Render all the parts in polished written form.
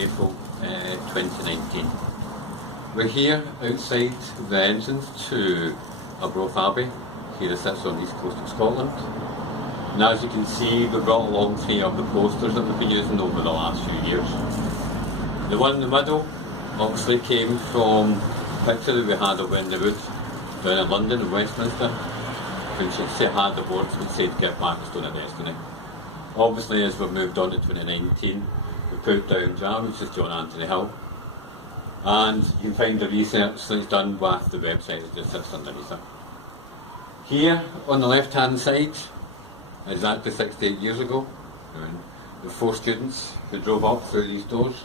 April 2019. We're here outside the entrance to Arbroath Abbey. Here it sits on the east coast of Scotland. And as you can see, we brought along 3 of the posters that we've been using over the last few years. The one in the middle obviously came from a picture that we had of Wendy Wood down in London, in Westminster, when she had the boards that said "Get Back, Stone of Destiny." Obviously, as we've moved on to 2019, we put down Jam, which is John Anthony Hill. And you can find the research that's done with the website that just sits underneath it. Here, on the left-hand side, exactly 68 years ago, the 4 students who drove up through these doors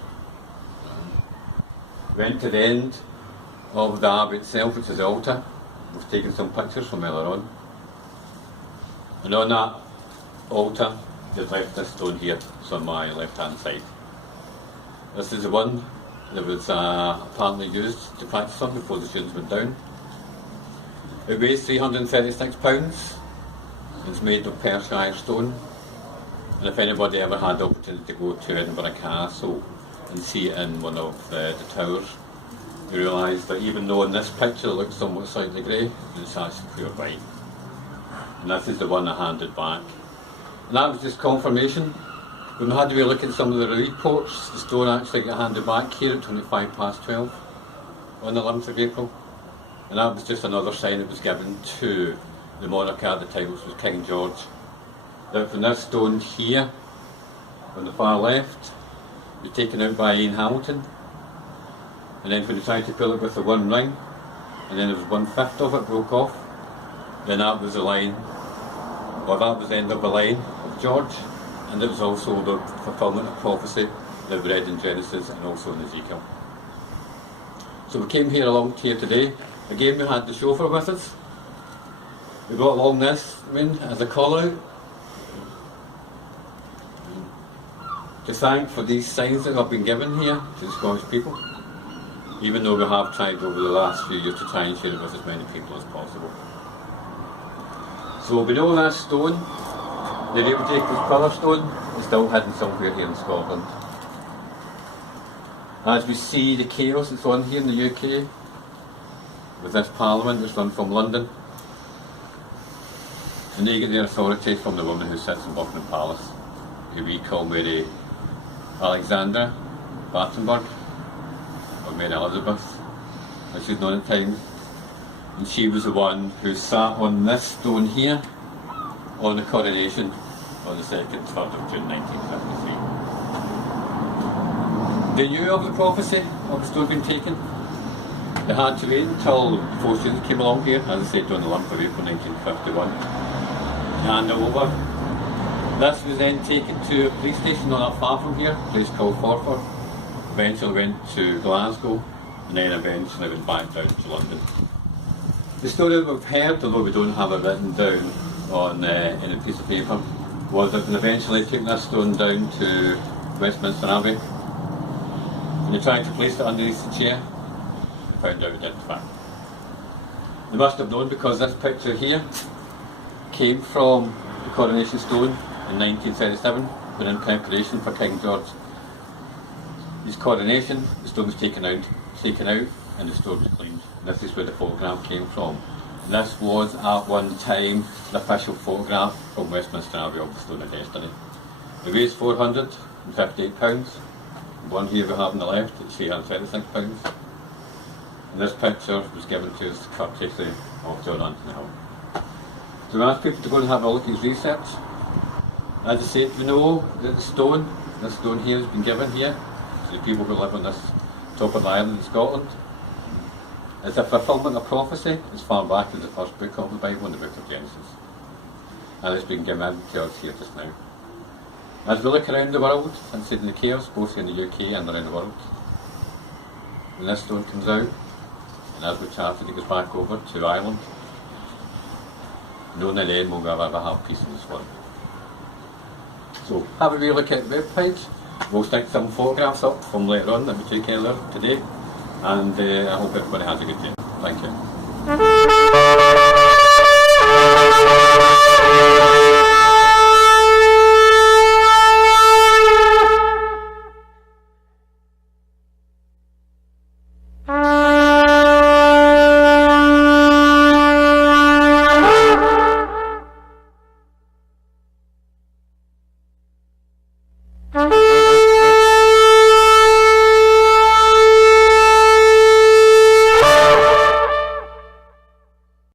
went to the end of the Abbey itself, which is the altar. We've taken some pictures from earlier on. And on that altar, they've left this stone here, so on my left-hand side. This is the one that was apparently used to practice on before the students went down. It weighs 336 pounds. It's made of Perthshire stone. And if anybody ever had the opportunity to go to Edinburgh Castle and see it in one of the towers, you realise that even though in this picture it looks somewhat slightly grey, it's actually pure white. And this is the one I handed back. And that was just confirmation. When we had to look at some of the reports, the stone actually got handed back here at 12:25 on the 11th of April. And that was just another sign it was given to the monarch at the time, which was King George. That from this stone here, on the far left, was taken out by Ian Hamilton. And then when he tried to pull it with the one ring, and then there was 1/5 of it broke off, then that was the line, or that was the end of the line of George, and it was also the fulfilment of prophecy that we read in Genesis and also in Ezekiel. So we came here along here today. Again, we had the chauffeur with us. We brought along this as a call out to thank for these signs that have been given here to the Scottish people, even though we have tried over the last few years to try and share it with as many people as possible. So we know that stone, the Arbroath pillar stone, is still hidden somewhere here in Scotland. As we see the chaos that's on here in the UK, with this Parliament that's run from London, and they get their authority from the woman who sits in Buckingham Palace, who we call Mary Alexandra Battenberg, or Mary Elizabeth, as she's known at times. And she was the one who sat on this stone here on the coronation on the 2nd, 3rd of June 1953. They knew of the prophecy of the stone being taken. They had to wait until 4 students came along here, as I said, on the 11th of April 1951, to hand it over. This was then taken to a police station not that far from here, a place called Forfar. Eventually went to Glasgow, and then eventually went back down to London. The story that we've heard, although we don't have it written down on in a piece of paper, was that they eventually took this stone down to Westminster Abbey. When they tried to place it underneath the chair, they found out it didn't fit. They must have known, because this picture here came from the coronation stone in 1937, when in preparation for King George's coronation, the stone was taken out, and the stone was cleaned. This is where the photograph came from. And this was at one time the official photograph from Westminster Abbey of the Stone of Destiny. It weighs 458 pounds. The one here we have on the left is 336 pounds. And this picture was given to us courtesy of John Anthony Hill. So we asked people to go and have a look at his research. As I said, we know that this stone here has been given here to the people who live on this top of the island in Scotland. It's a fulfilment of prophecy as far back as the first book of the Bible, in the book of Genesis. And it's been given to us here just now. As we look around the world and see the chaos, both in the UK and around the world, when this stone comes out, and as we chatted, it goes back over to Ireland, no one then will ever have peace in this world. So have a wee look at the webpage. We'll stick some photographs up from later on that we took earlier today, and I hope everybody has a good day. Thank you.